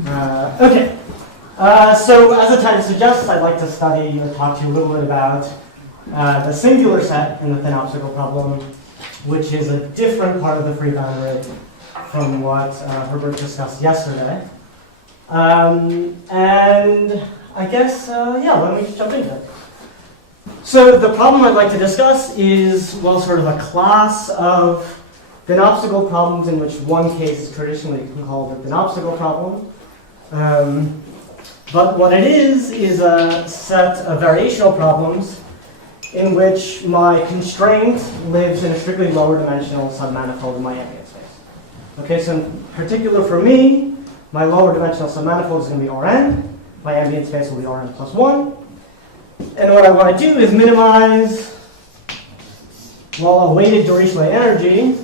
Okay. So as the title suggests, I'd like to study or talk to you a little bit about the singular set in the thin obstacle problem, which is a different part of the free boundary from what Herbert discussed yesterday. And I guess, why don't we just jump into it? So the problem I'd like to discuss is, well, sort of a class of thin obstacle problems in which one case is traditionally called a thin obstacle problem. But what it is a set of variational problems in which my constraint lives in a strictly lower dimensional submanifold in my ambient space. Okay, so in particular for me, my lower dimensional submanifold is going to be Rn. My ambient space will be Rn plus 1. And what I want to do is minimize, well, a weighted Dirichlet energy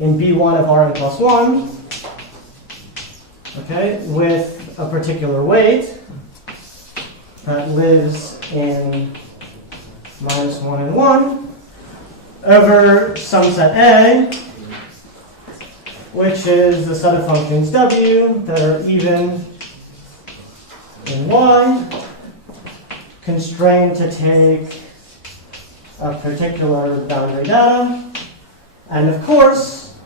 in B1 of Rn plus 1, okay, with a particular weight that lives in minus 1 and 1 over some set A, which is the set of functions W that are even in Y, constrained to take a particular boundary data, and of course,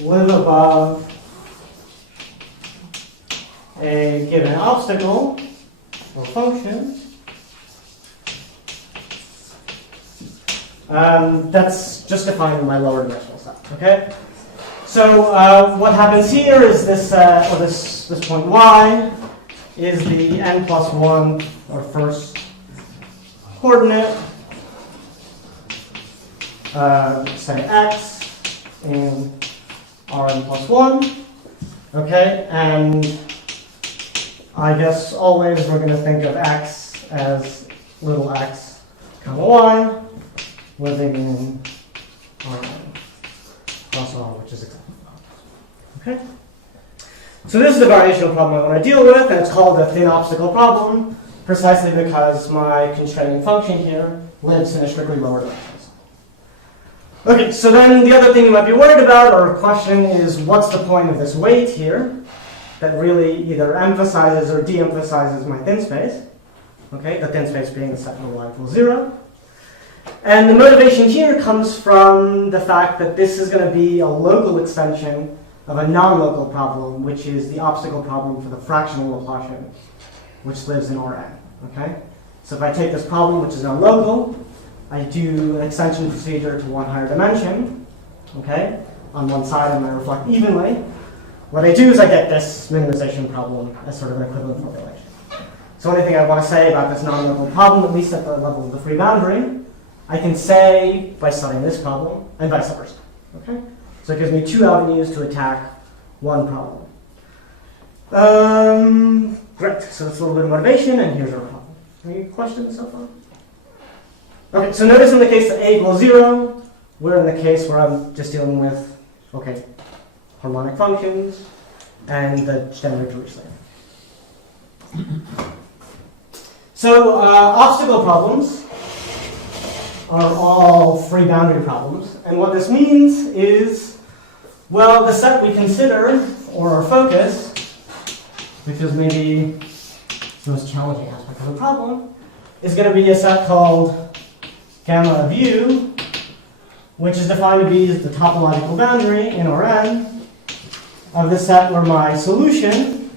live above a given obstacle or function that's just defined in my lower dimensional set. Okay. So what happens here is this, or this point y is the n plus 1 or first coordinate, say x in Rn plus 1. Okay, and I guess always we're going to think of x as little x comma y living in Rn plus r, which is exactly okay. So this is the variational problem I want to deal with, and it's called a thin obstacle problem, precisely because my constraining function here lives in a strictly lower dimension. Okay, so then the other thing you might be worried about or questioning is what's the point of this weight here that really either emphasizes or de-emphasizes my thin space, okay, the thin space being the set where y equals 0. And the motivation here comes from the fact that this is going to be a local extension of a non-local problem, which is the obstacle problem for the fractional Laplacian, which lives in Rn, okay? So if I take this problem, which is non-local, I do an extension procedure to one higher dimension, okay? On one side, I'm going to reflect evenly. What I do is I get this minimization problem as sort of an equivalent formulation. So anything I want to say about this non-local problem, at least at the level of the free boundary, I can say by studying this problem, and vice versa, okay? So it gives me two avenues to attack one problem. Great, so that's a little bit of motivation, and here's our problem. Any questions so far? Okay, so notice in the case that A equals 0, we're in the case where I'm just dealing with, okay, harmonic functions and the standard Dirichlet. So obstacle problems are all free boundary problems, and what this means is, well, the set we consider, or our focus, which is maybe the most challenging aspect of the problem, is going to be a set called gamma of u, which is defined to be the topological boundary in Rn of the set where my solution,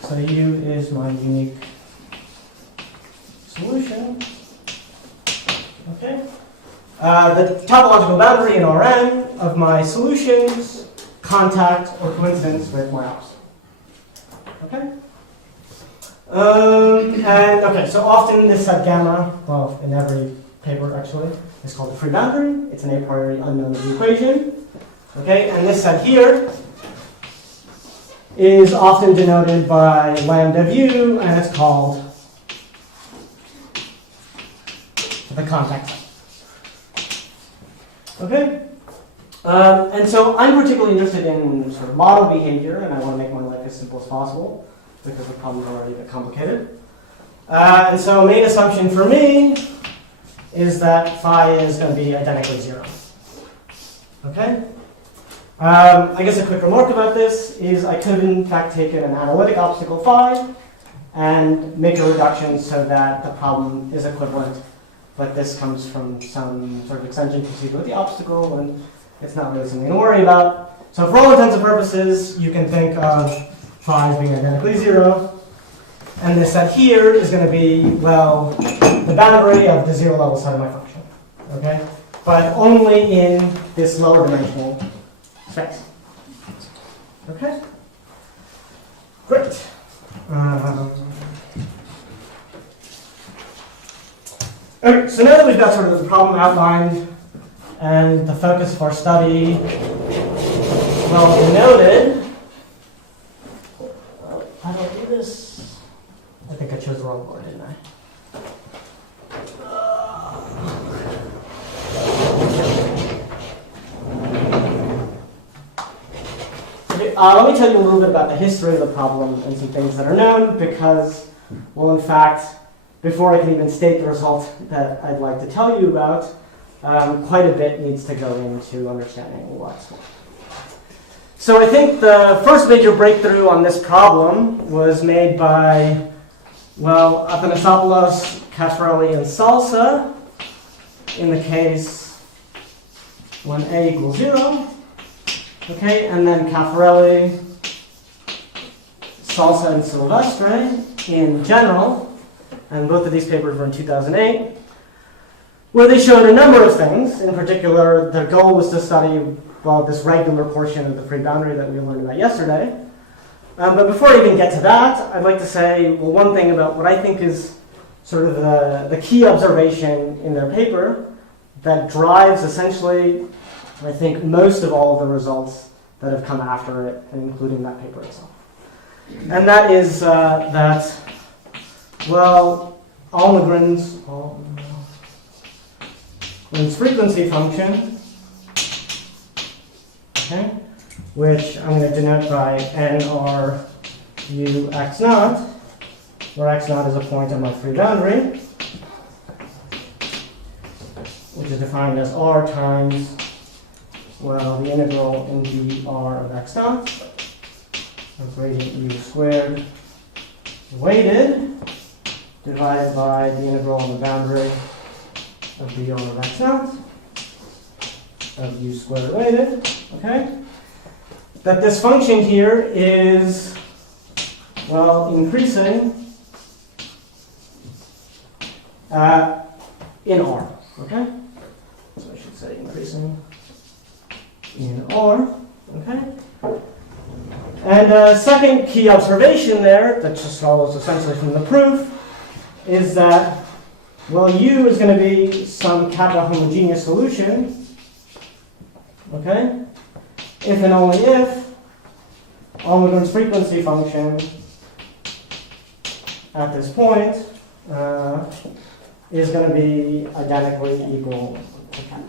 so u is my unique solution, okay? The topological boundary in Rn of my solutions contact or coincidence with my opposite. Okay? Okay, so often this set gamma, well, in every paper actually, is called the free boundary. It's an a priori unknown of the equation. Okay, and this set here is often denoted by lambda of u, and it's called the contact set. Okay? And so I'm particularly interested in sort of model behavior, and I want to make my life as simple as possible because the problem's already a bit complicated. And so main assumption for me is that phi is going to be identically 0. Okay? I guess a quick remark about this is I could have in fact taken an analytic obstacle phi and make a reduction so that the problem is equivalent, but this comes from some sort of extension procedure with the obstacle, and it's not really something to worry about. So for all intents and purposes, you can think of phi as being identically 0, and this set here is going to be, well, the boundary of the 0 level side of my function, okay? But only in this lower dimensional space. Okay? Great. Okay, so now that we've got sort of the problem outlined and the focus of our study well noted, how do I do this? I think I chose the wrong board, didn't I? Let me tell you a little bit about the history of the problem and some things that are known because, well, in fact, before I can even state the result that I'd like to tell you about, quite a bit needs to go into understanding what's what. So I think the first major breakthrough on this problem was made by, well, Athanasopoulos, Caffarelli, and Salsa in the case when A equals 0. Okay, and then Caffarelli, Salsa, and Silvestre in general, and both of these papers were in 2008, where they showed a number of things. In particular, their goal was to study, well, this regular portion of the free boundary that we learned about yesterday. But before I even get to that, I'd like to say, well, one thing about what I think is sort of the key observation in their paper that drives essentially, I think, most of all of the results that have come after it, including that paper itself. And that is that, well, Almagren's frequency function, okay, which I'm going to denote by NRU x naught, where x naught is a point on my free boundary, which is defined as r times, well, the integral in dr of x naught of gradient u squared weighted divided by the integral on the boundary of dr of x naught of u squared weighted, okay? That this function here is, well, increasing in R, okay? So I should say increasing in R, okay? And a second key observation there that just follows essentially from the proof is that, well, U is going to be some kappa homogeneous solution, okay? If and only if Almagren's frequency function at this point is going to be identically equal to kappa.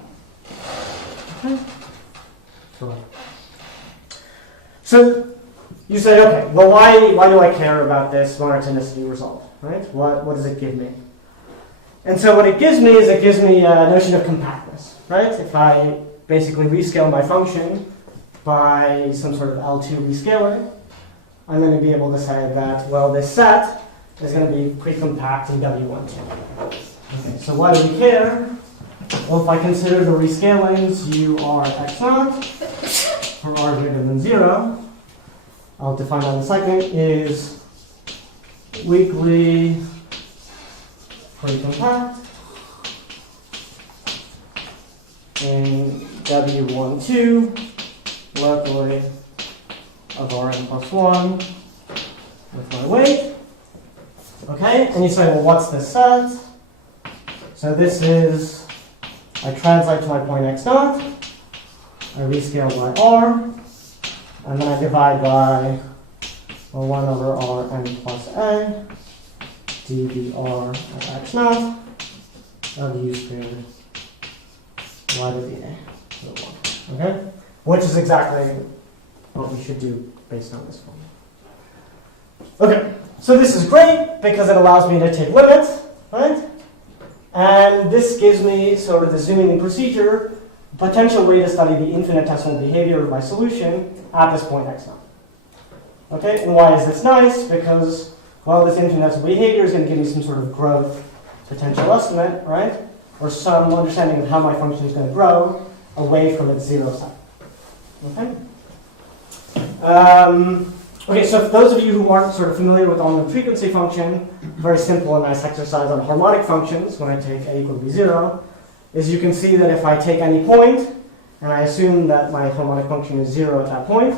Okay? So you say, okay, well, why do I care about this monotonicity result, right? What does it give me? And so what it gives me is it gives me a notion of compactness, right? If I basically rescale my function by some sort of L2 rescaling, I'm going to be able to say that, well, this set is going to be pretty compact in W12. Okay, so why do we care? Well, if I consider the rescalings U r x naught for r greater than 0, I'll define on the second is weakly pretty compact in W12 locally of Rn plus 1 with my weight. Okay, and you say, well, what's this set? So this is, I translate to my point x naught, I rescale by R, and then I divide by, well, 1 over Rn plus A dvr of x naught of u squared y to the a to the 1. Okay? Which is exactly what we should do based on this formula. Okay, so this is great because it allows me to take limits, right? And this gives me sort of the zooming in procedure potential way to study the infinitesimal behavior of my solution at this point x naught. Okay, and why is this nice? Because, well, this infinitesimal behavior is going to give me some sort of growth potential estimate, right? Or some understanding of how my function is going to grow away from its zero side. Okay? Okay, so for those of you who aren't sort of familiar with the unknown frequency function, very simple and nice exercise on harmonic functions when I take a equal to be 0, is you can see that if I take any point, and I assume that my harmonic function is 0 at that point,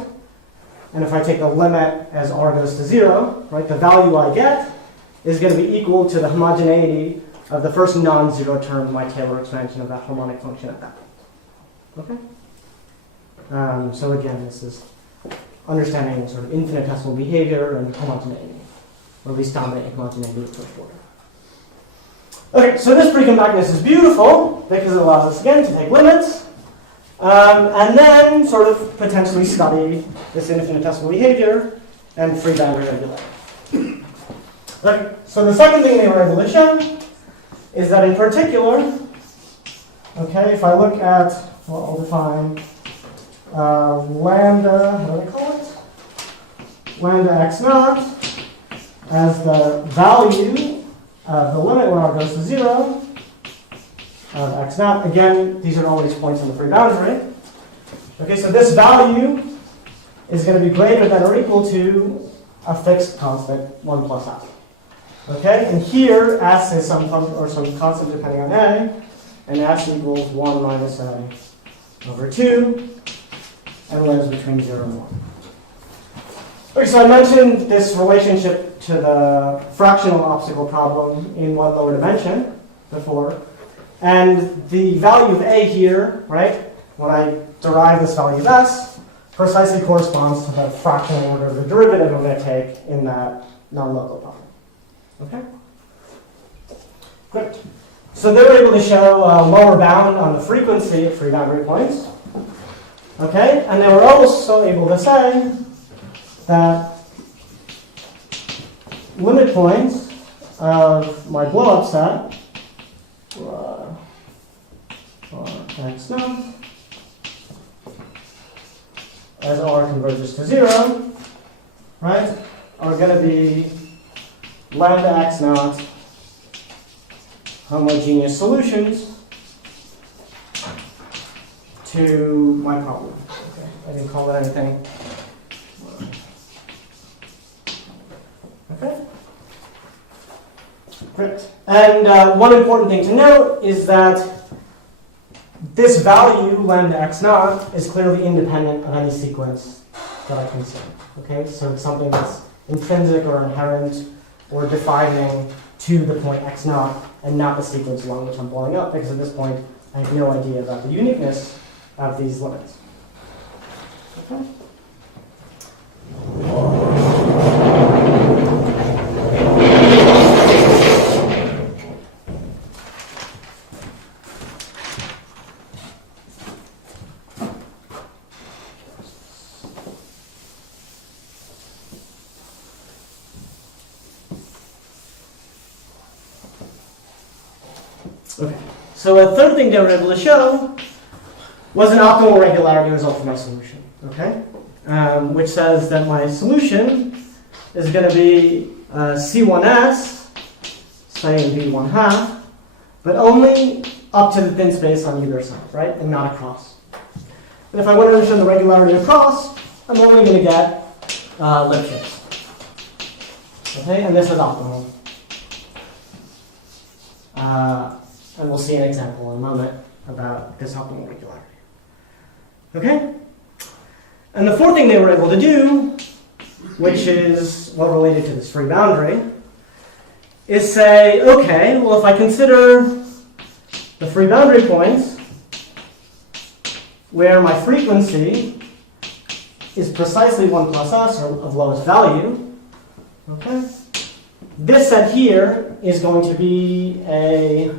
and if I take the limit as r goes to 0, right, the value I get is going to be equal to the homogeneity of the first non-zero term of my Taylor expansion of that harmonic function at that point. Okay? So again, this is understanding sort of infinitesimal behavior and homogeneity, or at least dominating homogeneity of first order. Okay, so this pre-compactness is beautiful because it allows us again to take limits and then sort of potentially study this infinitesimal behavior and free boundary regularity. Okay, so the second thing they were able to show is that in particular, okay, if I look at, well, I'll define lambda, what do they call it? Lambda x naught as the value of the limit when r goes to 0 of x naught. Again, these are always points on the free boundary. Okay, so this value is going to be greater than or equal to a fixed constant, 1 plus s. Okay, and here s is some function or some constant depending on a, and s equals 1 minus a over 2, and lives between 0 and 1. Okay, so I mentioned this relationship to the fractional obstacle problem in one lower dimension before, and the value of a here, right, when I derive this value of s, precisely corresponds to the fractional order of the derivative I'm going to take in that non-local problem. Okay? Great. So they were able to show a lower bound on the frequency of free boundary points. Okay? And they were also able to say that limit points of my blow-up set are x naught as r converges to 0, right, are going to be lambda x naught homogeneous solutions to my problem. Okay, I didn't call that anything. Okay. Great. And one important thing to note is that this value, lambda x naught, is clearly independent of any sequence that I consider. Okay, so it's something that's intrinsic or inherent or defining to the point x naught and not the sequence along which I'm blowing up, because at this point I have no idea about the uniqueness of these limits. Okay. Okay, so a third thing they were able to show was an optimal regularity result for my solution, okay? Which says that my solution is going to be C1s, say in B1 half, but only up to the thin space on either side, right? And not across. And if I want to understand the regularity across, I'm only going to get Lipschitz. Okay, and this is optimal. And we'll see an example in a moment about this optimal regularity. Okay? And the fourth thing they were able to do, which is well related to this free boundary, is say, okay, well, if I consider the free boundary points where my frequency is precisely 1 plus s, or of lowest value, okay, this set here is going to be a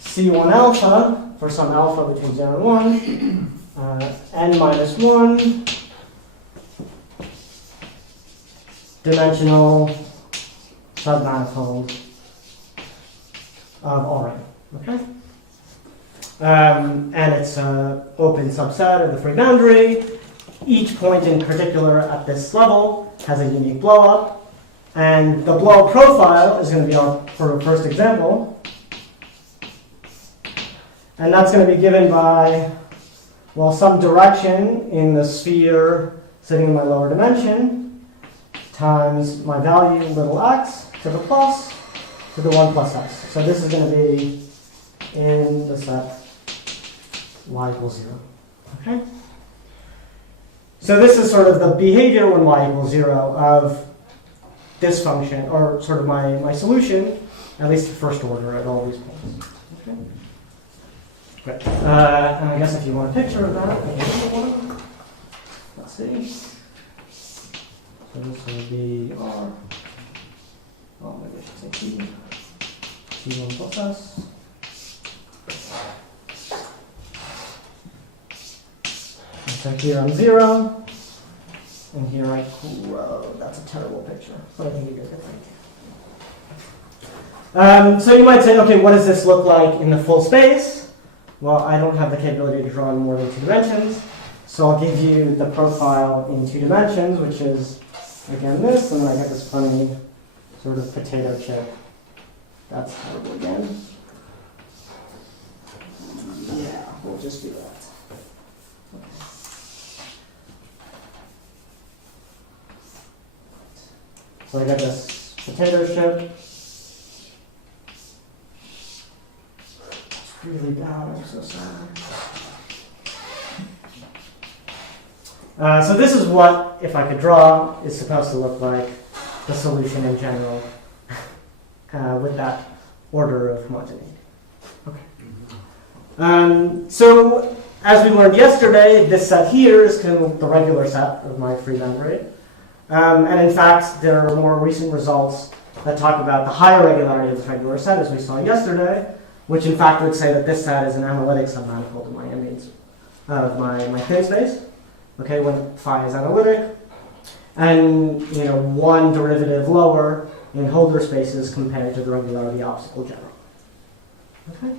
C1 alpha for some alpha between 0 and 1, n minus 1 dimensional submanifold of Rn. Okay? and it's an open subset of the free boundary. Each point in particular at this level has a unique blow-up, and the blow-up profile is going to be on for the first example, and that's going to be given by, well, some direction in the sphere sitting in my lower dimension times my value little x to the plus to the 1 plus x. So this is going to be in the set y equals 0. Okay? So this is sort of the behavior when y equals 0 of this function, or sort of my solution, at least the first order at all these points. Okay? Great. And I guess if you want a picture of that, I can give you one. Let's see. So this will be R. Oh, maybe I should say T. T1 plus S. So here I'm 0, and here I grow. That's a terrible picture, but I think you get the idea. So you might say, okay, what does this look like in the full space? Well, I don't have the capability to draw in more than 2 dimensions, so I'll give you the profile in 2 dimensions, which is, again, this, and then I get this funny sort of potato chip. That's terrible again. Yeah, we'll just do that. So I got this potato chip. It's really bad, I'm so sorry. So this is what, if I could draw, is supposed to look like the solution in general with that order of homogeneity. Okay. So as we learned yesterday, this set here is kind of the regular set of my free boundary. And in fact, there are more recent results that talk about the higher regularity of this regular set, as we saw yesterday, which in fact would say that this set is an analytic submanifold of my ambience, of my thin space. Okay, when phi is analytic, and one derivative lower in Holder spaces compared to the regularity obstacle general. Okay.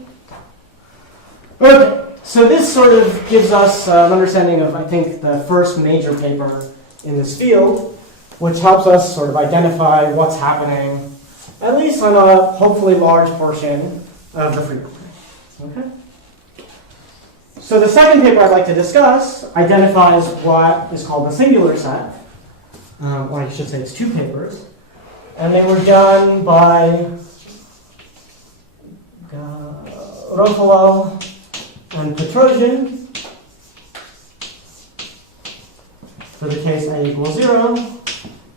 Okay. So this sort of gives us an understanding of, I think, the first major paper in this field, which helps us sort of identify what's happening, at least on a hopefully large portion of the free boundary. Okay? So the second paper I'd like to discuss identifies what is called the singular set, or I should say it's 2 papers, and they were done by Ruffalo and Petrosian for the case a equals 0,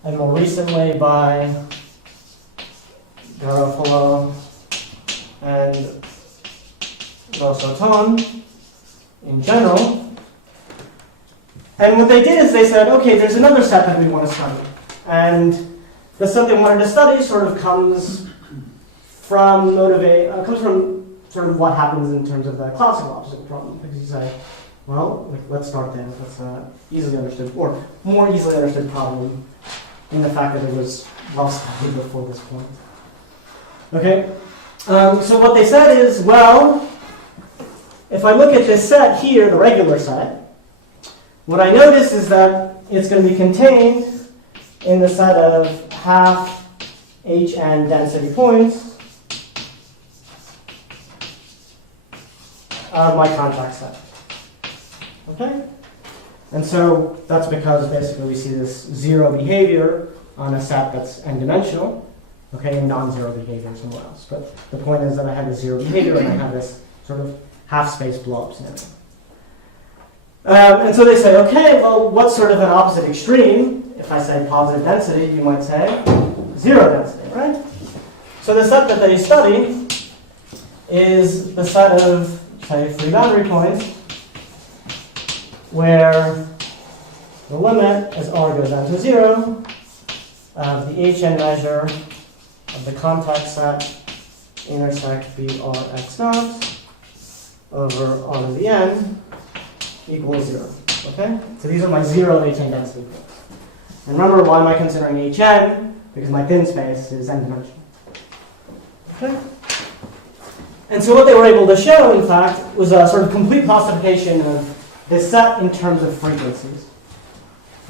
and more recently by Garofalo and Rosoton in general. And what they did is they said, okay, there's another set that we want to study. And the set they wanted to study sort of comes from sort of what happens in terms of the classical obstacle problem. Because you say, well, let's start there. That's easily understood, or more easily understood problem in the fact that it was well studied before this point. Okay, so what they said is, well, if I look at this set here, the regular set, what I notice is that it's going to be contained in the set of half Hn density points of my contact set. Okay? And so that's because basically we see this 0 behavior on a set that's n-dimensional, okay, and non-zero behavior somewhere else. But the point is that I have this 0 behavior and I have this sort of half-space blow-ups and everything. And so they say, okay, well, what's sort of an opposite extreme? If I say positive density, you might say 0 density, right? So the set that they study is the set of, say, free boundary points where the limit as r goes down to 0 of the Hn measure of the contact set intersect Brx naught over r to the n equals 0. Okay? So these are my 0 Hn density points. And remember, why am I considering Hn? Because my thin space is n-dimensional. Okay? And so what they were able to show, in fact, was a sort of complete classification of this set in terms of frequencies.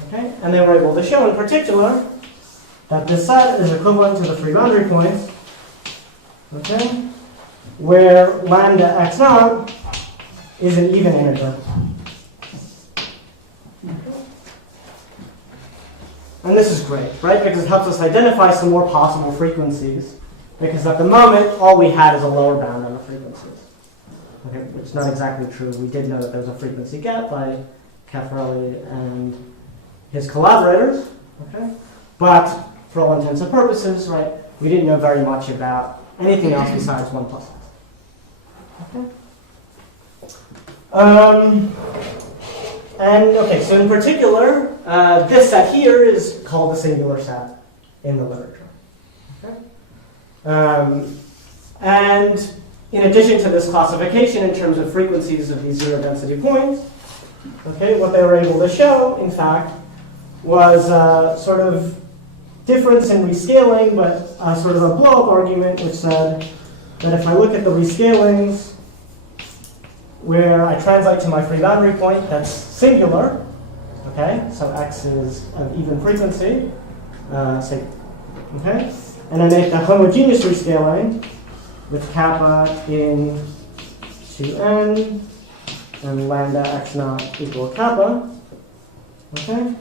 Okay? And they were able to show, in particular, that this set is equivalent to the free boundary points, okay, where lambda x naught is an even integer. And this is great, right? Because it helps us identify some more possible frequencies. Because at the moment, all we had is a lower bound on the frequencies. Okay, which is not exactly true. We did know that there was a frequency gap by Caffarelli and his collaborators. Okay? But for all intents and purposes, right, we didn't know very much about anything else besides 1 plus x. Okay? Okay, so in particular, this set here is called the singular set in the literature. Okay? And in addition to this classification in terms of frequencies of these zero density points, okay, what they were able to show, in fact, was sort of difference in rescaling, but sort of a blow-up argument which said that if I look at the rescalings where I translate to my free boundary point that's singular, okay, so x is of even frequency, say, okay, and I make the homogeneous rescaling with kappa in 2n and lambda x naught equal kappa, okay.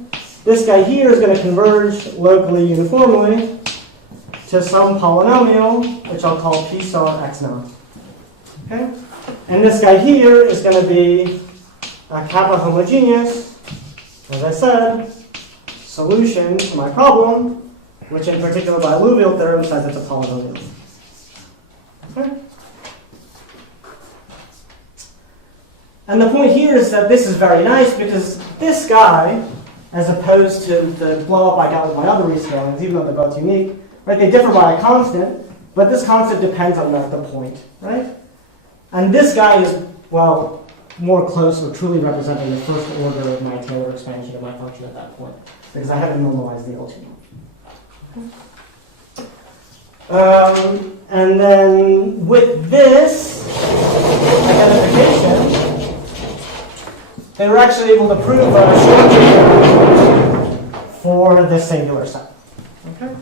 This guy here is going to converge locally uniformly to some polynomial, which I'll call p star x naught. Okay? And this guy here is going to be a kappa homogeneous, as I said, solution to my problem, which in particular by Liouville theorem says it's a polynomial. Okay? And the point here is that this is very nice because this guy, as opposed to the blow-up I got with my other rescalings, even though they're both unique, right? They differ by a constant, but this constant depends on the point, right? And this guy is, well, more close or truly representing the first order of my Taylor expansion of my function at that point, because I haven't normalized the L2. And then with this identification, they were actually able to prove a short for this singular set. Okay?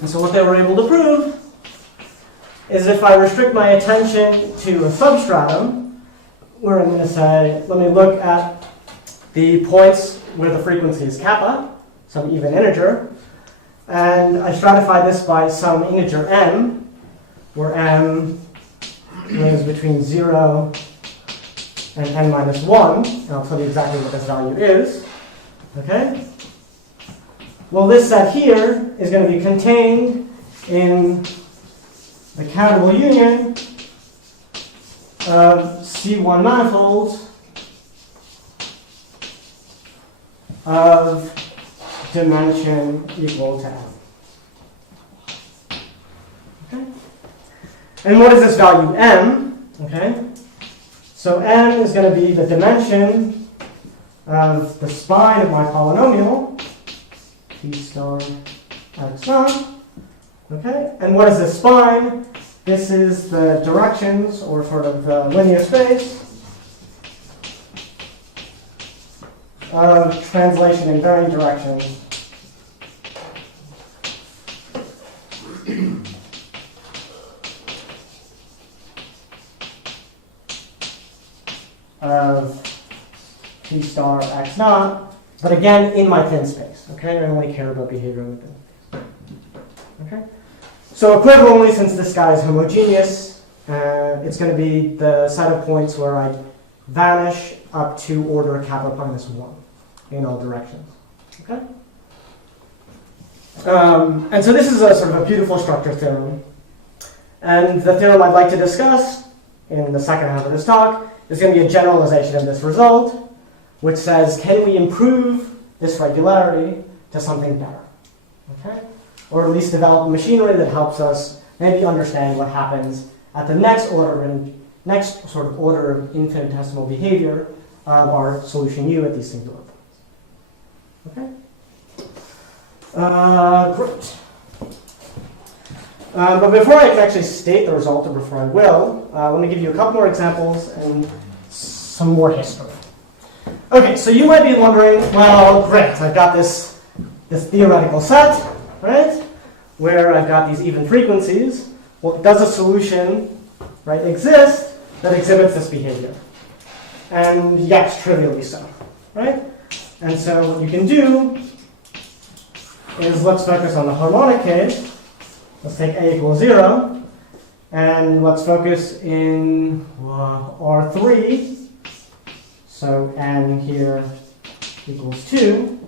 And so what they were able to prove is if I restrict my attention to a substratum, where I'm going to say, let me look at the points where the frequency is kappa, some even integer, and I stratify this by some integer m, where m is between 0 and n minus 1, and I'll tell you exactly what this value is. Okay? Well, this set here is going to be contained in the countable union of C1 manifolds of dimension equal to n. Okay? And what is this value m? Okay? So n is going to be the dimension of the spine of my polynomial, p star x naught. Okay? And what is the spine? This is the directions, or sort of the linear space, of translation in varying directions of p star x naught, but again in my thin space. Okay, I only care about behavior in the thin space. Okay. So equivalently, since this guy is homogeneous, it's going to be the set of points where I vanish up to order kappa minus 1 in all directions. Okay? And so this is a sort of a beautiful structure theorem. And the theorem I'd like to discuss in the second half of this talk is going to be a generalization of this result, which says, can we improve this regularity to something better? Okay? Or at least develop machinery that helps us maybe understand what happens at the next sort of order of infinitesimal behavior of our solution U at these singular points. Okay? Great. But before I can actually state the result, or before I will, let me give you a couple more examples and some more history. Okay, so you might be wondering, well, great, I've got this theoretical set, right, where I've got these even frequencies. Well, does a solution, right, exist that exhibits this behavior? And yes, trivially so, right? And so what you can do is let's focus on the harmonic case. Let's take A equals 0, and let's focus in R3. So n here equals 2.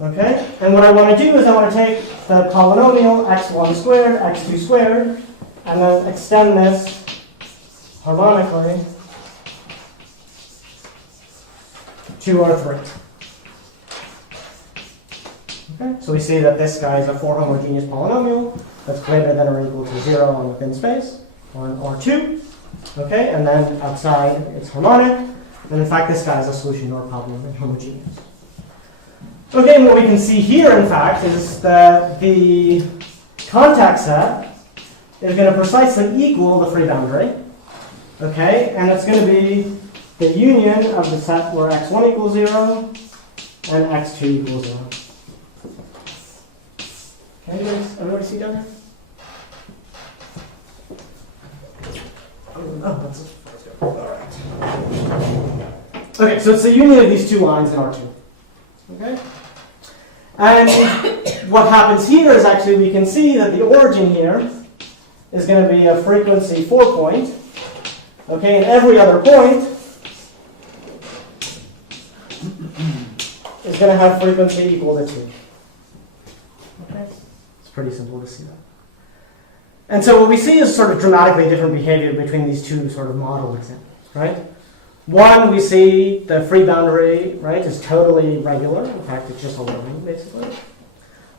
Okay? And what I want to do is I want to take the polynomial x1 squared, x2 squared, and then extend this harmonically to R3. Okay? So we see that this guy is a 4 homogeneous polynomial that's greater than or equal to 0 on the thin space, on R2. Okay? And then outside it's harmonic. And in fact, this guy is a solution to our problem and homogeneous. Okay, and what we can see here, in fact, is that the contact set is going to precisely equal the free boundary. Okay? And it's going to be the union of the set where x1 equals 0 and x2 equals 0. Okay, everybody see down there? Oh, that's it. All right. Okay, so it's the union of these two lines in R2. Okay? And what happens here is actually we can see that the origin here is going to be a frequency 4 point. Okay, and every other point is going to have frequency equal to 2. Okay? It's pretty simple to see that. And so what we see is sort of dramatically different behavior between these two sort of model examples, right? One, we see the free boundary, right, is totally regular. In fact, it's just a line, basically.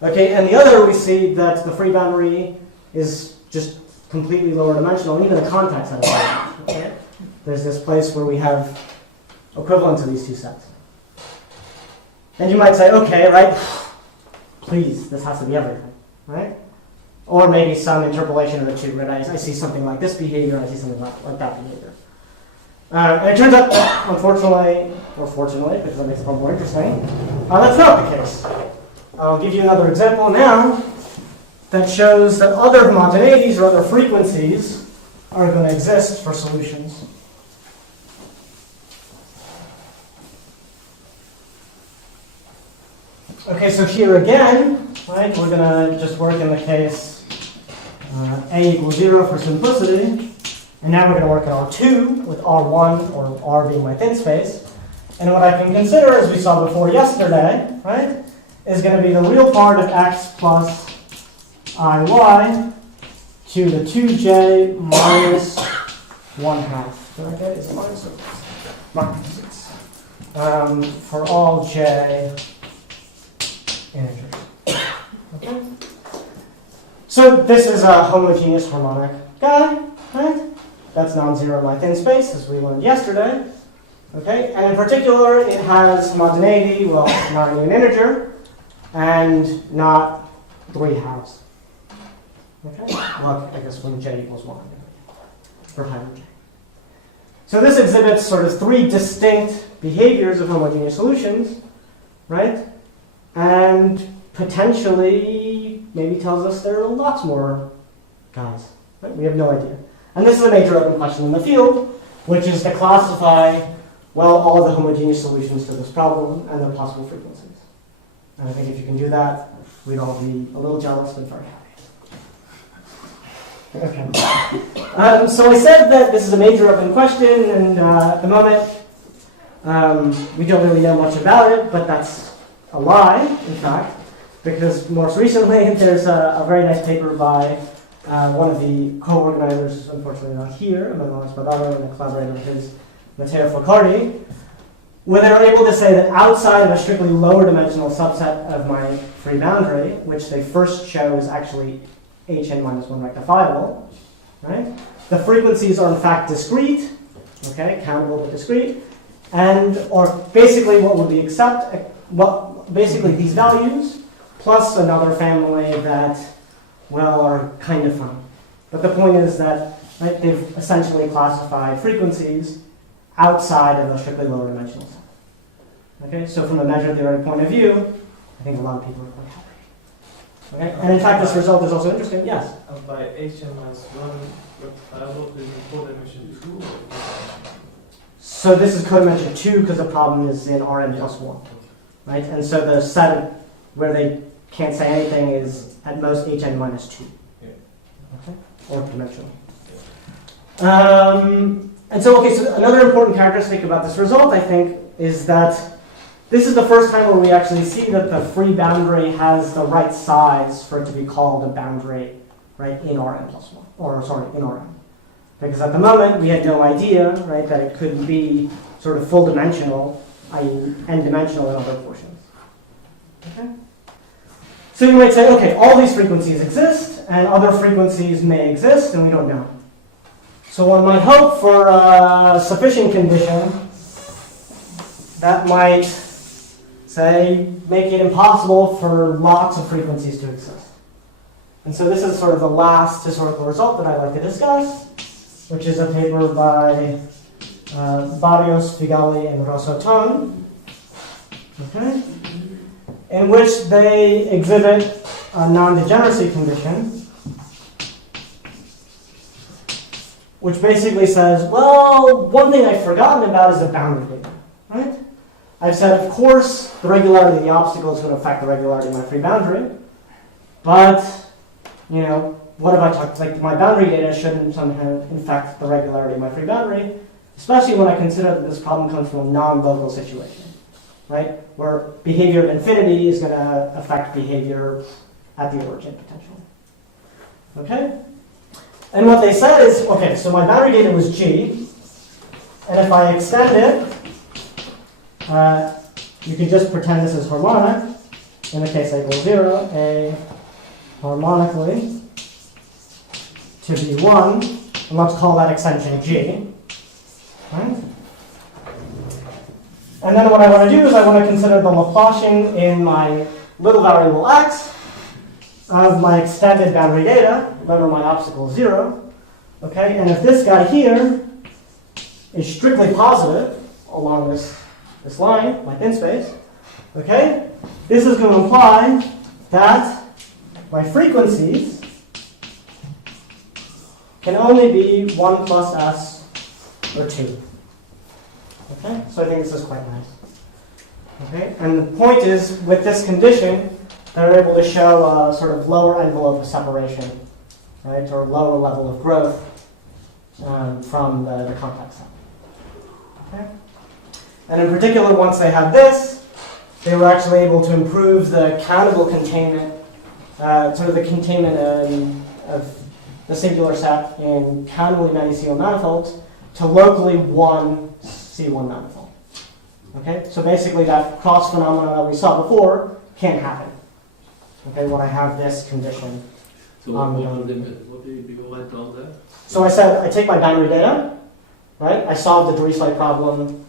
Okay, and the other, we see that the free boundary is just completely lower dimensional, even the contact set of okay? There's this place where we have equivalents of these two sets. And you might say, okay, right, please, this has to be everything, right? Or maybe some interpolation of the two, right? I see something like this behavior, I see something like that behavior. And it turns out that, unfortunately, or fortunately, because that makes it more interesting, that's not the case. I'll give you another example now that shows that other homogeneities or other frequencies are going to exist for solutions. Okay, so here again, right, we're going to just work in the case A equals 0 for simplicity. And now we're going to work in R2 with R1, or R being my thin space. And what I can consider, as we saw before yesterday, right, is going to be the real part of x plus iy to the 2j minus 1/2. Okay, is it minus or minus? For all j integers. Okay? So this is a homogeneous harmonic guy, right? That's non-zero in my thin space, as we learned yesterday. Okay, and in particular, it has homogeneity, well, not an integer, and not 3/2. Okay, well, I guess when j equals 1 for higher j. So this exhibits sort of 3 distinct behaviors of homogeneous solutions, right? And potentially maybe tells us there are lots more guys. Right? We have no idea. And this is a major open question in the field, which is to classify, well, all the homogeneous solutions to this problem and their possible frequencies. And I think if you can do that, we'd all be a little jealous but very happy. Okay. So I said that this is a major open question, and at the moment, we don't really know much about it, but that's a lie, in fact, because most recently there's a very nice paper by one of the co-organizers, unfortunately not here, Emanuele Spadaro, and a collaborator of his, Matteo Focardi, where they were able to say that outside of a strictly lower dimensional subset of my free boundary, which they first show is actually hn minus 1 rectifiable, right? The frequencies are in fact discrete, okay, countable but discrete, and or basically what would we accept? Well, basically these values plus another family that, well, are kind of fun. But the point is that, right, they've essentially classified frequencies outside of the strictly lower dimensional set. Okay, so from a measure theory point of view, I think a lot of people are quite happy. Okay, and in fact, this result is also interesting. Yes. By hn minus 1 rectifiable is in codimension 2. So this is codimension 2 because the problem is in Rn plus 1, right? And so the set where they can't say anything is at most hn minus 2. Yeah. Okay, or dimensional. And so, okay, so another important characteristic about this result, I think, is that this is the first time where we actually see that the free boundary has the right size for it to be called a boundary, right, in Rn plus 1, or sorry, in Rn. Because at the moment, we had no idea, right, that it could be sort of full dimensional, i.e. n-dimensional in other portions. Okay? So you might say, okay, all these frequencies exist, and other frequencies may exist, and we don't know. So one might hope for a sufficient condition that might, say, make it impossible for lots of frequencies to exist. And so this is sort of the last historical result that I'd like to discuss, which is a paper by Barrios, Figali, and Rosoton, okay, in which they exhibit a non-degeneracy condition, which basically says, well, one thing I've forgotten about is the boundary data, right? I've said, of course, the regularity of the obstacle is going to affect the regularity of my free boundary, but, you know, what have I talked, like my boundary data shouldn't somehow affect the regularity of my free boundary, especially when I consider that this problem comes from a non-local situation, right? Where behavior of infinity is going to affect behavior at the origin potentially. Okay? And what they said is, okay, so my boundary data was G, and if I extend it, you can just pretend this is harmonic. In the case A equals 0, A harmonically to be 1, and let's call that extension G. Right? And then what I want to do is I want to consider the Laplacian in my little variable x of my extended boundary data. Remember, my obstacle is 0. Okay, and if this guy here is strictly positive along this line, my thin space, okay, this is going to imply that my frequencies can only be 1 plus s or 2. Okay, so I think this is quite nice. Okay, and the point is, with this condition, they're able to show a sort of lower envelope of separation, right, or lower level of growth from the complex set. Okay, and in particular, once they had this, they were actually able to improve the countable containment, sort of the containment of the singular set in countably many C1 manifolds to locally one C1 manifold. Okay, so basically that cross phenomenon that we saw before can't happen. Okay, when I have this condition. So what do you write down there? So I said I take my boundary data, right? I solve the Dirichlet problem,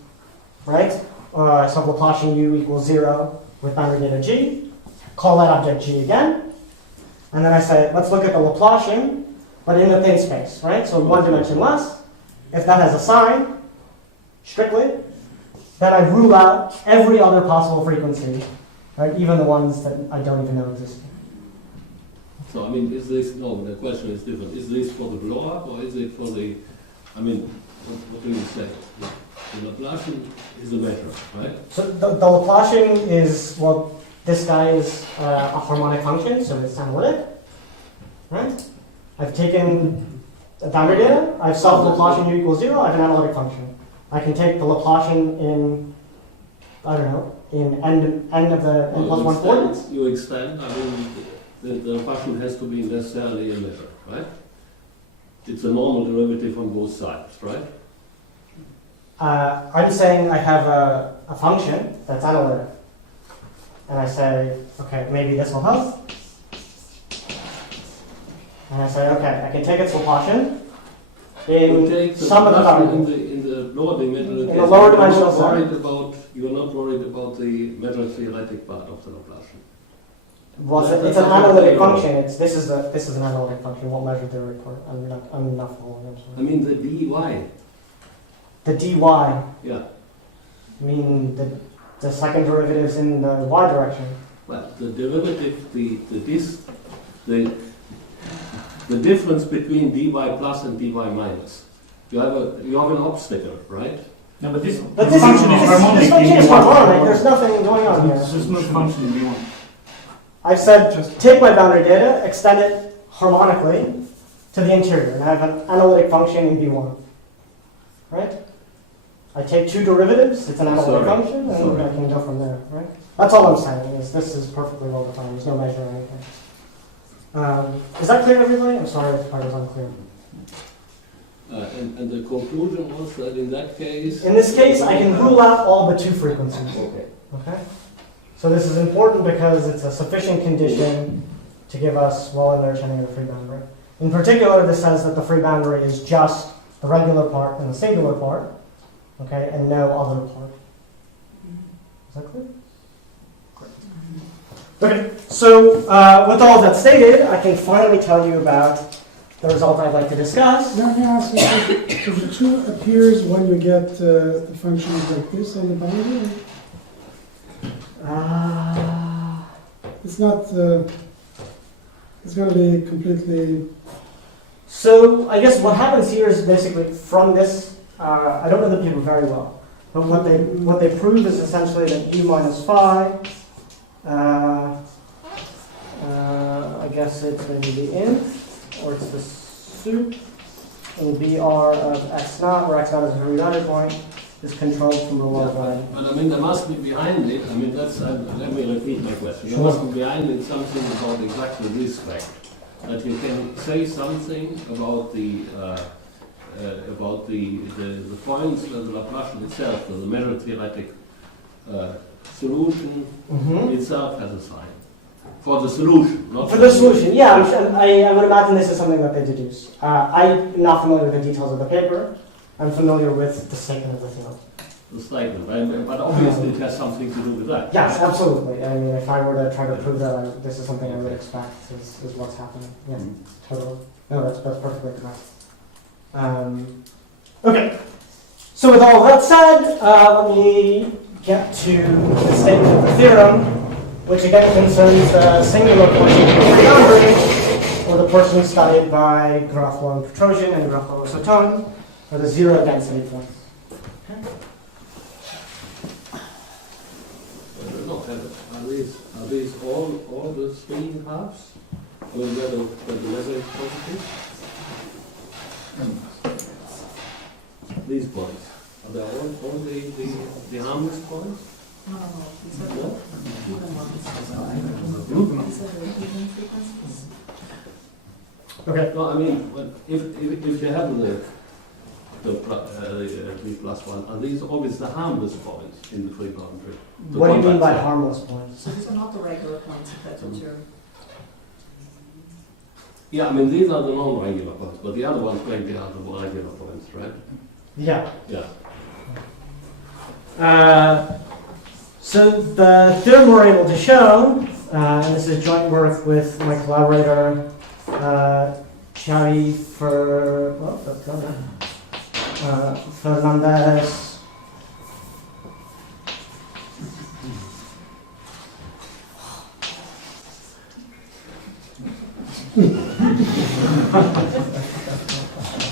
right? I solve Laplacian u equals 0 with boundary data G. Call that object G again. And then I say, let's look at the Laplacian, but in the thin space, right? So 1 dimension less. If that has a sign, strictly, then I rule out every other possible frequency, right? Even the ones that I don't even know exist. So, I mean, is this, no, the question is different. Is this for the blow-up or is it for the, I mean, what do you say? The Laplacian is a measure, right? So the Laplacian is, well, this guy is a harmonic function, so it's analytic, right? I've taken the boundary data, I've solved Laplacian u equals 0, I have an analytic function. I can take the Laplacian in, I don't know, in n of the n plus 1 coordinates. You extend, I mean, the function has to be necessarily a measure, right? It's a normal derivative on both sides, right? I'm saying I have a function that's analytic. And I say, okay, maybe this will help. And I say, okay, I can take its Laplacian You in take the some of the Laplacian variables. in the lower dimensional In case, the lower you're not dimensional worried about, you're not worried about the measure-theoretic part of the Laplacian. Well, That's it's an not analytic what function. This is an analytic function. What measure the report? I'm not following. I'm I sorry. mean the dy. The dy. Yeah. I mean the second derivatives in the y direction. Well, the derivative, the difference between dy plus and dy minus. You have an obstacle, right? No, but this But this function is harmonic. this function in is B1. harmonic. There's nothing going on here. It's a smooth function in B1. I've said take my boundary data, extend it harmonically to the interior, and I have an analytic function in B1. Right? I take two derivatives, it's an analytic Sorry. function, and Sorry. I can go from there. Right? That's all I'm saying. Is this is perfectly well defined. There's no measure or anything. Is that clear, everybody? I'm sorry if I was unclear. And the conclusion was that in that case... In this case, I can rule out all but two frequencies. Okay. Okay? So this is important because it's a sufficient condition to give us well-understanding of the free boundary. In particular, this says that the free boundary is just the regular part and the singular part, okay, and no other part. Is that clear? Great. Okay, so with all of that stated, I can finally tell you about the result I'd like to discuss. Let me ask you, so the 2 appears when you get the functions like this on the boundary? It's not, it's going to be completely... So I guess what happens here is basically from this, I don't know the paper very well, but what they prove is essentially that u minus phi, I guess it's maybe the nth, or it's the sup, in Br of x naught, where x naught is a periodic point, is controlled from the lower line. But I mean, there must be behind it, I mean, let me repeat my question. There must be behind it something about exactly this fact. That you can say something about the points of the Laplacian itself, the measure-theoretic solution itself has a sign. For the solution, not For the solution, yeah, I would imagine this is something that they deduce. I'm not familiar with the details of the paper. I'm familiar with the statement of the theorem. the statement, right? But obviously it has something to do with that. Yes, right? absolutely. I mean, if I were to try to prove that, this is something I would expect is what's happening. Yeah, totally. No, that's perfectly correct. Okay. So with all of that said, let me get to the statement of the theorem, which again concerns the singular portion of the boundary, or the portion studied by Garofalo and Petrosian and Garofalo-Satone, or the zero density points. No, are these all the three halves? I mean, where the measure is positive? These points, are they all the harmless points? No, these are No? even ones. These are the even frequencies. Okay. No, I mean, if you have the v plus one, are these always the harmless points in the free boundary? The What do you mean by contact harmless points? So these are not the regular points, if that's what you're... Yeah, I mean, these are the non-regular points, but the other ones plenty are the regular points, right? Yeah. Yeah. So the theorem we're able to show, and this is joint work with my collaborator, Xavier Fernandez.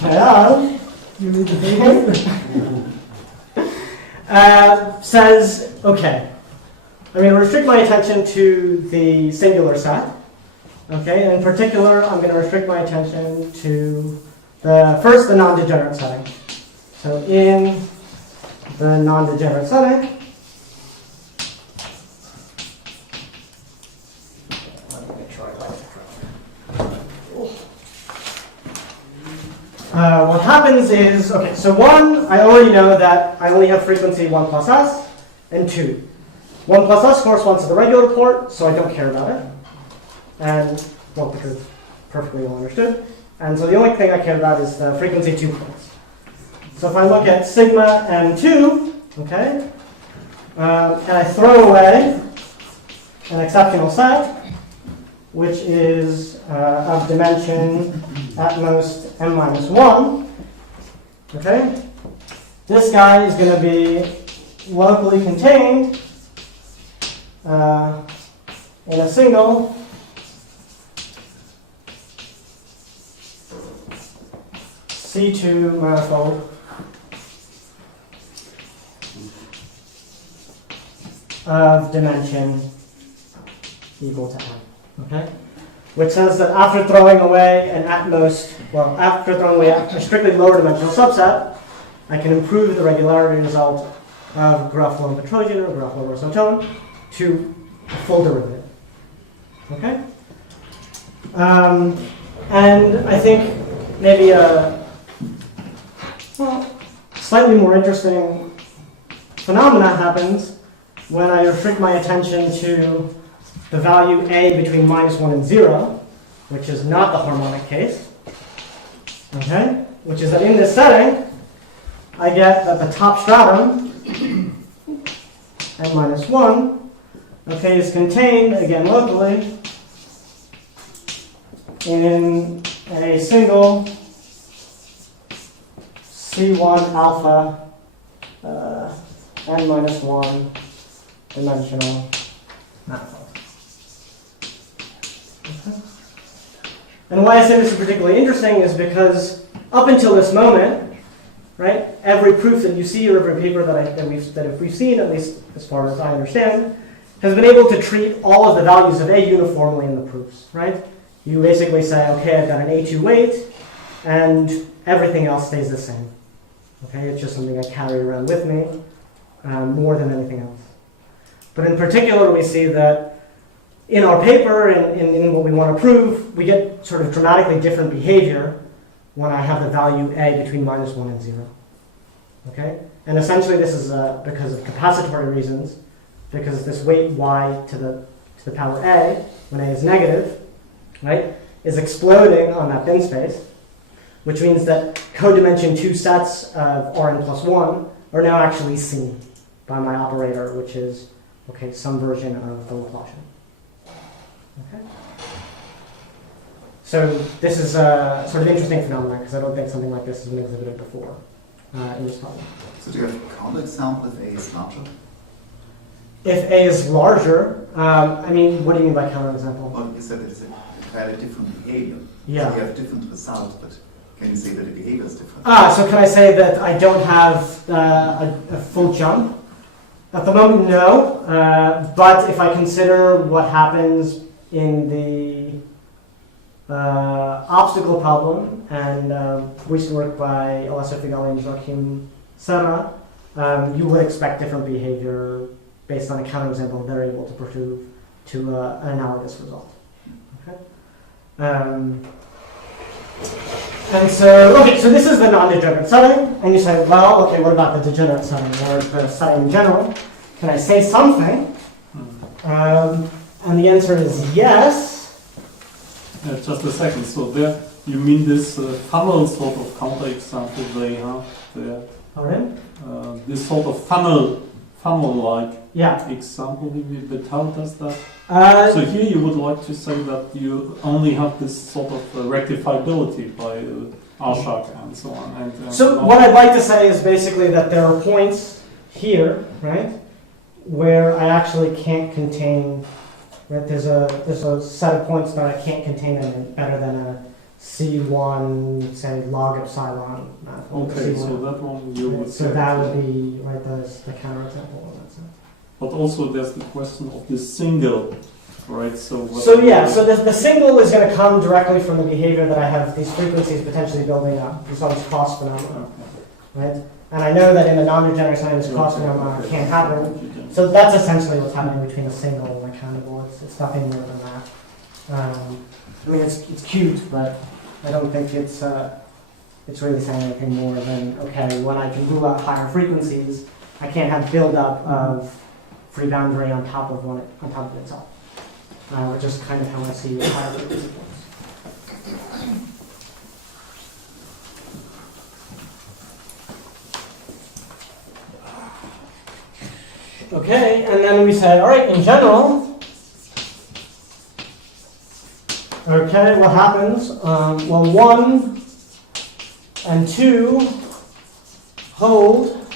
Yeah. You need the paper? Says, okay, I'm going to restrict my attention to the singular set. Okay, and in particular, I'm going to restrict my attention to the non-degenerate setting. So in the non-degenerate setting, let me make sure I like it. What happens is, okay, so 1, I already know that I only have frequency 1 plus s, and 2. 1 plus s corresponds to the regular port, so I don't care about it. And, well, because perfectly well understood. And so the only thing I care about is the frequency 2 points. So if I look at sigma m2, okay, and I throw away an exceptional set, which is of dimension at most m minus 1, okay, this guy is going to be locally contained in a single C2 manifold of dimension equal to m, okay? Which says that after throwing away an at most, well, after throwing away a strictly lower dimensional subset, I can improve the regularity result of Gruffalo Petrosian or Gruffalo Rosotone to a full derivative, okay? And I think maybe a slightly more interesting phenomena happens when I restrict my attention to the value a between -1 and 0, which is not the harmonic case, okay? Which is that in this setting, I get that the top stratum, n-1, okay, is contained, again locally, in a single C1 alpha n-1 dimensional manifold. Okay. And why I say this is particularly interesting is because up until this moment, right, every proof that you see or every paper that we've seen, at least as far as I understand, has been able to treat all of the values of A uniformly in the proofs, right? You basically say, okay, I've got an A2 weight, and everything else stays the same. Okay, it's just something I carry around with me more than anything else. But in particular, we see that in our paper, in what we want to prove, we get sort of dramatically different behavior when I have the value A between -1 and 0. Okay? And essentially this is because of capacitory reasons, because this weight y to the power A, when A is negative, right, is exploding on that bin space, which means that codimension 2 sets of Rn plus 1 are now actually seen by my operator, which is, okay, some version of the Laplacian. Okay? So this is a sort of interesting phenomenon, because I don't think something like this has been exhibited before in this problem. So do you have a counterexample if A is larger? If A is larger, I mean, what do you mean by counterexample? Well, you said it's a entirely different behavior. Yeah. So you have different results, but can you say that the behavior is different? So can I say that I don't have a full jump? At the moment, no. But if I consider what happens in the obstacle problem and recent work by Alessio Figali and Joachim Serra, you would expect different behavior based on a counterexample they're able to prove to an analogous result. Okay? And so, okay, so this is the non-degenerate setting, and you say, well, okay, what about the degenerate setting, or the setting in general? Can I say something? And the answer is yes. Just a second. So there, you mean this funnel sort of counterexample they have there? All right. This sort of funnel-like Yeah. example. But how does that? So So here you would like to say that you only have this sort of rectifiability by Arshak and so on. And what I'd like to say is basically that there are points here, right, where I actually can't contain. Right, there's a set of points that I can't contain them better than a C1, say, log epsilon. Okay, C1. so that one you would So say. that would be right the counterexample in that sense. But also there's the question of this single, right? So the single is going to come directly from the behavior that I have these frequencies potentially building up. There's all this cross phenomena, right? And I know that in the non-degenerate setting, this cross phenomena can't happen. So that's essentially what's happening between a single and a countable. It's nothing more than that. I mean, it's cute, but I don't think it's really saying anything more than, okay, when I can rule out higher frequencies, I can't have build-up of free boundary on top of itself, which is kind of how I see higher frequency points. Okay, and then we say, all right, in general, okay, what happens? Well, 1 and 2 hold,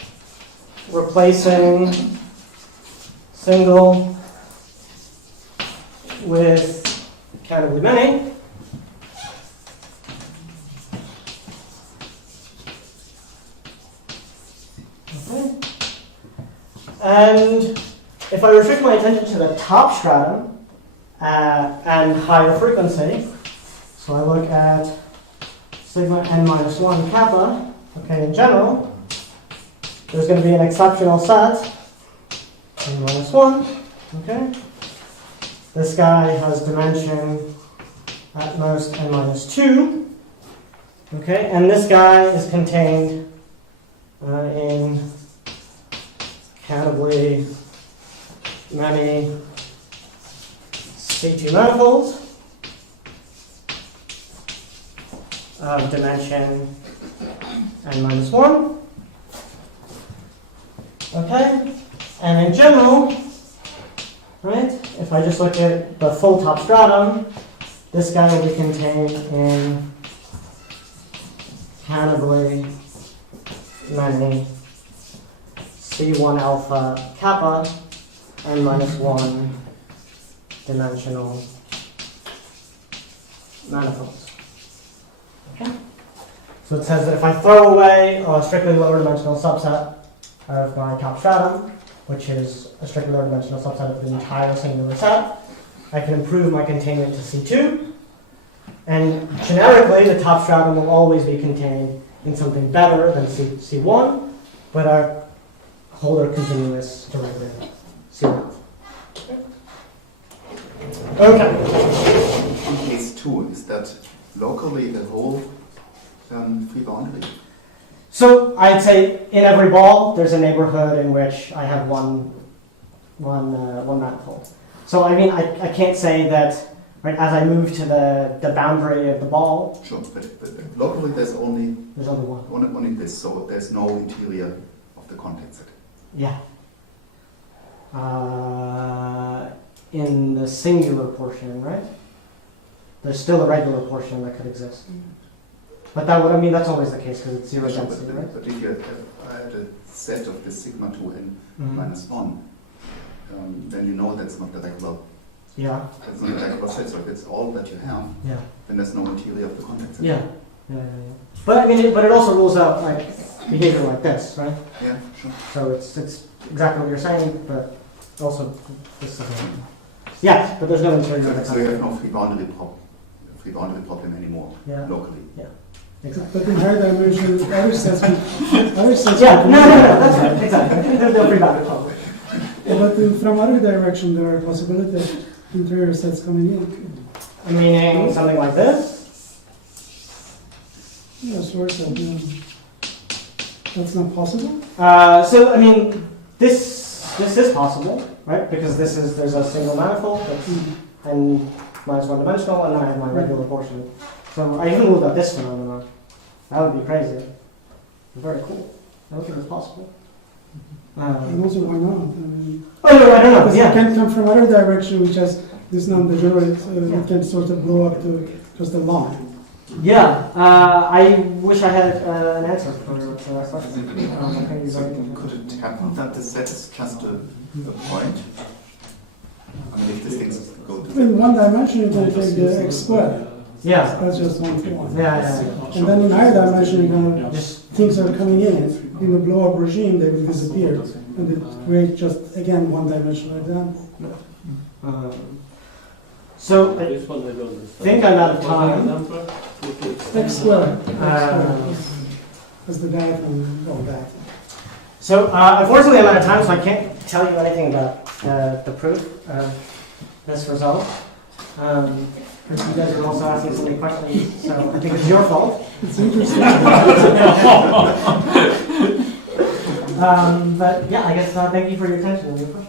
replacing single with countably many. Okay. And if I restrict my attention to the top stratum and higher frequency, so I look at sigma n minus 1 kappa, okay, in general, there's going to be an exceptional set, n minus 1, okay? This guy has dimension at most n minus 2, okay? And this guy is contained in countably many C2 manifolds of dimension n minus 1. Okay? And in general, right, if I just look at the full top stratum, this guy will be contained in countably many C1 alpha kappa n minus 1 dimensional manifolds. Okay? So it says that if I throw away a strictly lower dimensional subset of my top stratum, which is a strictly lower dimensional subset of the entire singular set, I can improve my containment to C2. And generically, the top stratum will always be contained in something better than C1, but our Holder continuous directly C1. Okay. In case 2, is that locally the whole free boundary? So I'd say in every ball, there's a neighborhood in which I have one manifold. So I mean, I can't say that right as I move to the boundary of the ball. Sure, but locally there's only one. only this, so there's no interior of the contact set. Yeah. In the singular portion, right? There's still a regular portion that could exist. But that would, I mean, that's always the case because it's zero Sure, density, right? but if you had a set of the sigma 2n minus 1, then you know that's not the regular. Yeah. That's not the regular set, so if it's all that you have, Yeah. then there's no interior of the contact set. Yeah. But I mean, but it also rules out like behavior like this, right? Yeah, sure. So it's exactly what you're saying, but also this is yes, but there's no interior. So you have no free boundary problem anymore locally. Yeah. Exactly. But in higher dimension, other sets Yeah, no, that's right, exactly. There's no free boundary problem. But from other direction, there are possibilities of interior sets coming in. Meaning something like this? Yeah, sort of. Yeah. That's not possible? So, I mean, this is possible, right? Because there's a single manifold that's and minus one dimensional, and then I have my regular portion. So I even ruled out this phenomenon. That would be crazy. Very cool. I don't think it's possible. And also, why not? I mean, I don't know. because Yeah. it can come from other direction, which has this non-degenerate, it can sort of blow up to just a line. Yeah. I wish I had an answer for that question. Could it happen that the set is just a point? I mean, if these things go to In one dimension, you can take the x squared. Yeah. That's just one point. Yeah. And then in higher dimension, you can Just things are coming in a blow-up regime, they will disappear. And it creates just, again, one-dimensional example. so I This one I don't understand. think I'm out of time. Example? X squared. As the diagram going back. So unfortunately, I'm out of time, so I can't tell you anything about the proof of this result. Because you guys are also asking so many questions, so I think it's your fault. It's interesting. But yeah, I guess thank you for your attention and your questions.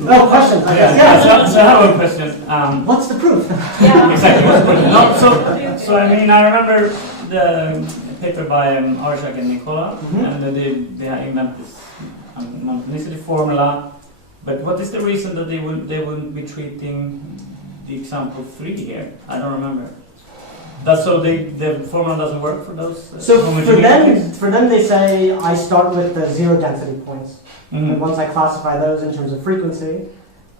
No, questions, I guess. Yeah, Yeah. so I have a question. What's the proof? Exactly. What's the question? No, so I mean, I remember the paper by Arshak and Nicola, and they invent this monotonicity formula. But what is the reason that they wouldn't be treating the example 3 here? I don't remember. That's so the formula doesn't work for those. So homogeneous for them, they say I start with the 0 density points, Mhm. and once I classify those in terms of frequency,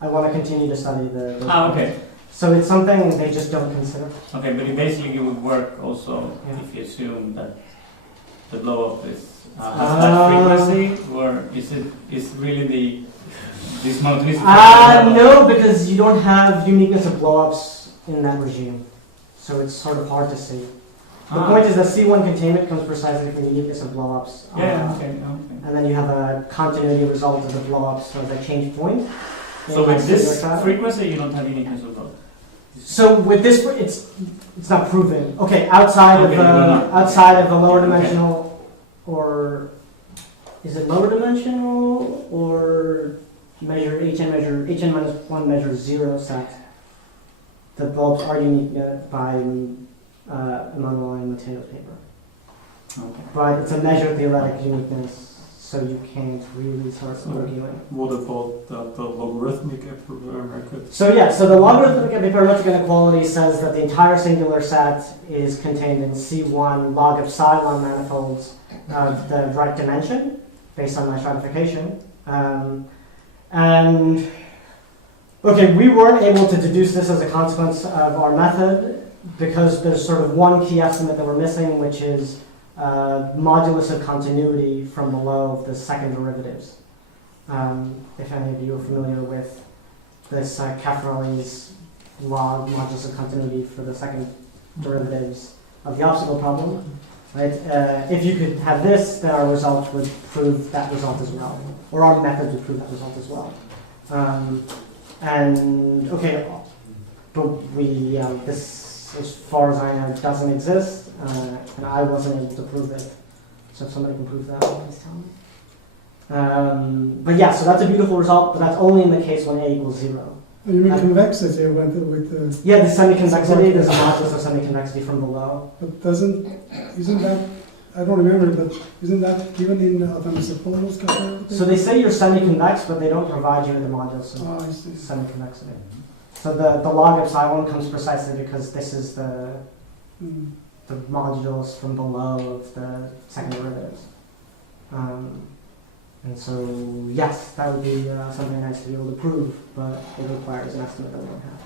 I want to continue to study those Okay. points. So it's something they just don't consider. Okay, but it would work also Yeah. if you assume that the blow up has that frequency, or is really this monotonicity? No, because you don't have uniqueness of blowups in that regime. So it's sort of hard to see. The point is that C1 containment comes precisely from the uniqueness of blowups. Okay. And then you have a continuity result of the blowups as I change point. So with this frequency, you don't have uniqueness of both. So with this, it's not proven. Okay, outside of the lower dimensional, or is it lower dimensional or measure HN minus 1 measure 0 set? The bulbs are unique by Emanuel and Mateo's paper. Okay. But it's a measure of theoretic uniqueness, so you can't really start arguing. What about the logarithmic record? So the logarithmic epiparametric inequality says that the entire singular set is contained in C1 log of psi1 manifolds of the right dimension, based on my stratification. Okay, we weren't able to deduce this as a consequence of our method because there's sort of one key estimate that we're missing, which is modulus of continuity from below of the second derivatives. If any of you are familiar with this Caffarelli's log modulus of continuity for the second derivatives of the obstacle problem, right? If you could have this, then our result would prove that result as well, or our method would prove that result as well. But this, as far as I know, doesn't exist, and I wasn't able to prove it. So if somebody can prove that, please tell me. But yeah, so that's a beautiful result, but that's only in the case when A equals 0. You mean convexity with Yeah, the semiconvexity, there's a modulus of semiconvexity from below. but isn't that, I don't remember, but isn't that given in Athanasopoulos? So they say you're semiconvex, but they don't provide you with the modulus of Oh, I see. semiconvexity. So the log of psi1 comes precisely because this is the modulus from below of the second derivatives. And so, yes, that would be something nice to be able to prove, but it requires an estimate that we don't have.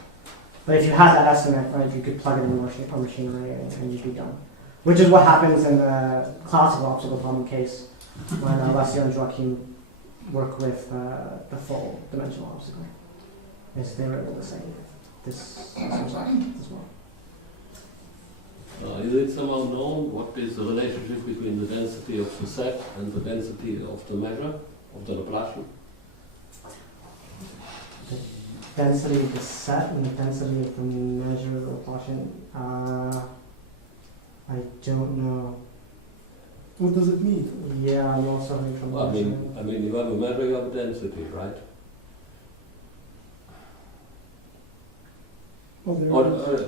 But if you had that estimate, right, you could plug it in our machinery and you'd be done. Which is what happens in the classical obstacle problem case when Alessio and Joachim work with the full dimensional obstacle. Is they're able to say this result as well. Is it somehow known what is the relationship between the density of the set and the density of the measure, of the Laplacian? The density of the set and the density of the measure of the Laplacian, I don't know. What does it mean? Yeah, I'm also having trouble. Well, I mean, you have a measure of density, right? Well, there Or, is.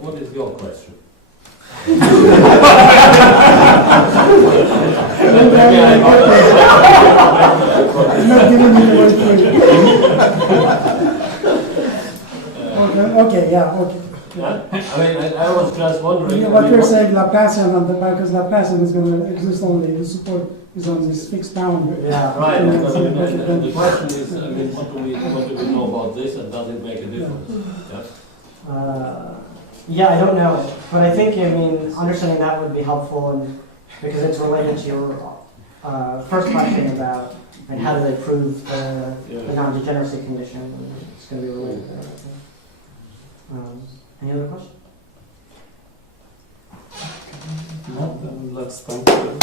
what is your question? I'm not giving you the word Okay, yeah, okay. I mean, I was just wondering. Yeah, what you're saying, Laplacian, and because Laplacian is going to exist only, the support is on this fixed boundary. Yeah, Right, Yeah, but, so and that- the question is, I mean, what do we know about this, and does it make a difference? Yeah, I don't know, but I think, understanding that would be helpful, and because it's related to your first question about how do they prove the non-degeneracy condition. It's going to be related to that. Any other questions? No, then let's thank you.